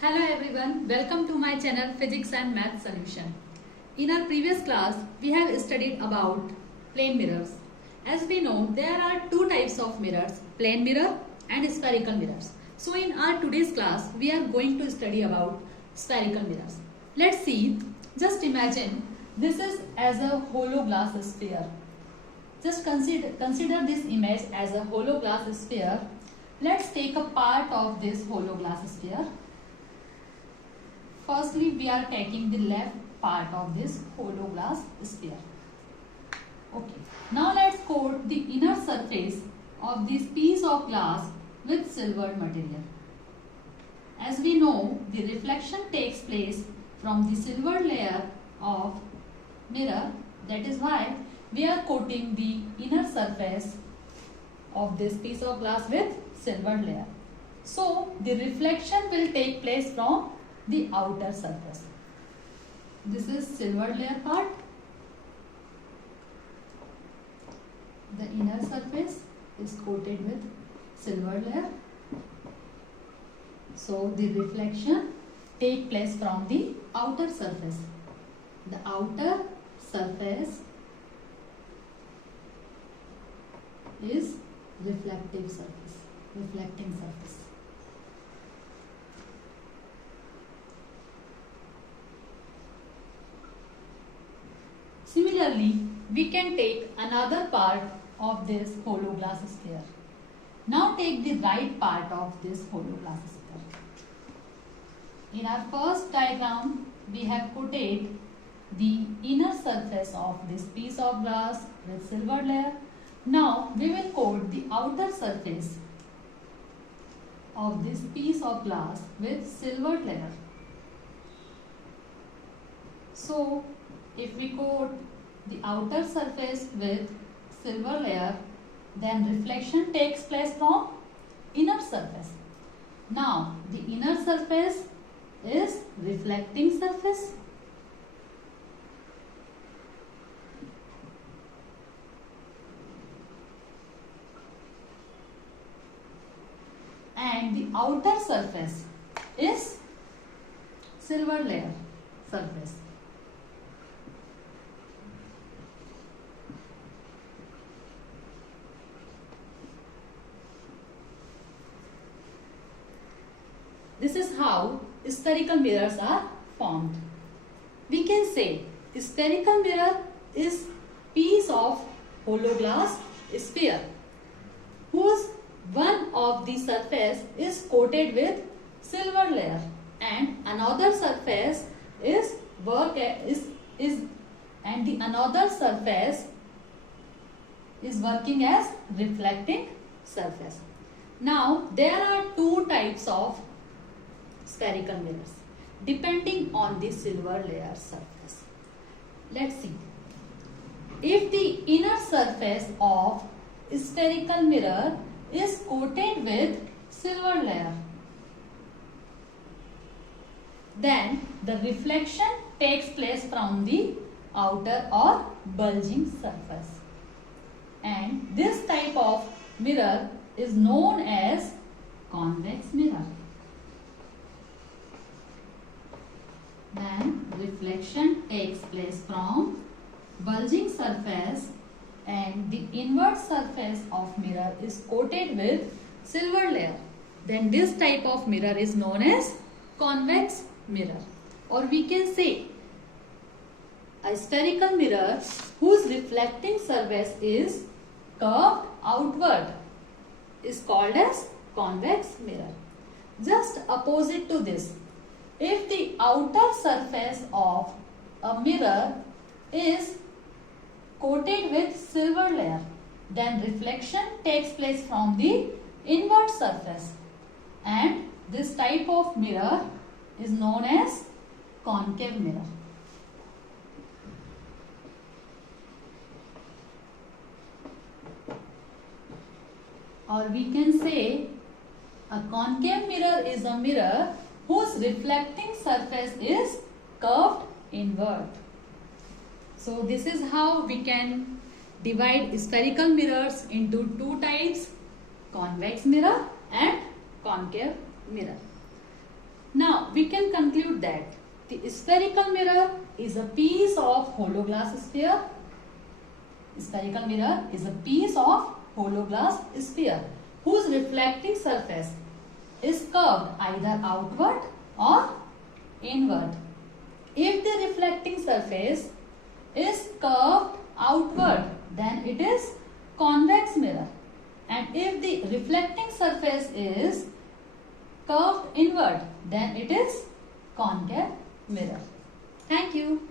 Hello everyone, welcome to my channel Physics and Math Solution. In our previous class, we have studied about plane mirrors. As we know, there are two types of mirrors, plane mirror and spherical mirrors. So in our today's class, we are going to study about spherical mirrors. Let's see, just imagine this is as a hollow glass sphere. Just consider this image as a hollow glass sphere. Let's take a part of this hollow glass sphere. Firstly, we are taking the left part of this hollow glass sphere. Okay. Now let's coat the inner surface of this piece of glass with silvered material. As we know, the reflection takes place from the silver layer of mirror. That is why we are coating the inner surface of this piece of glass with silver layer. So the reflection will take place from the outer surface. This is silver layer part. The inner surface is coated with silver layer. So the reflection take place from the outer surface. The outer surface is reflecting surface. Similarly, we can take another part of this hollow glass sphere. Now take the right part of this hollow glass sphere. In our first diagram, we have coated the inner surface of this piece of glass with silver layer. Now we will coat the outer surface of this piece of glass with silver layer. So if we coat the outer surface with silver layer, then reflection takes place from inner surface. Now the inner surface is reflecting surface. And the outer surface is silver layer surface. This is how spherical mirrors are formed. We can say spherical mirror is piece of hollow glass sphere whose one of the surface is coated with silver layer and another surface is working as reflecting surface. Now there are two types of spherical mirrors depending on the silver layer surface. Let's see. If the inner surface of spherical mirror is coated with silver layer, then the reflection takes place from the outer or bulging surface. And this type of mirror is known as convex mirror. Then reflection takes place from bulging surface and the inward surface of mirror is coated with silver layer. Then this type of mirror is known as convex mirror. Or we can say a spherical mirror whose reflecting surface is curved outward is called as convex mirror. Just opposite to this, if the outer surface of a mirror is coated with silver layer, then reflection takes place from the inward surface and this type of mirror is known as concave mirror. Or we can say a concave mirror is a mirror whose reflecting surface is curved inward. So this is how we can divide spherical mirrors into two types, convex mirror and concave mirror. Now we can conclude that the spherical mirror is a piece of hollow glass sphere. Spherical mirror is a piece of hollow glass sphere whose reflecting surface is curved either outward or inward. If the reflecting surface is curved outward, then it is convex mirror, and if the reflecting surface is curved inward, then it is concave mirror. Thank you.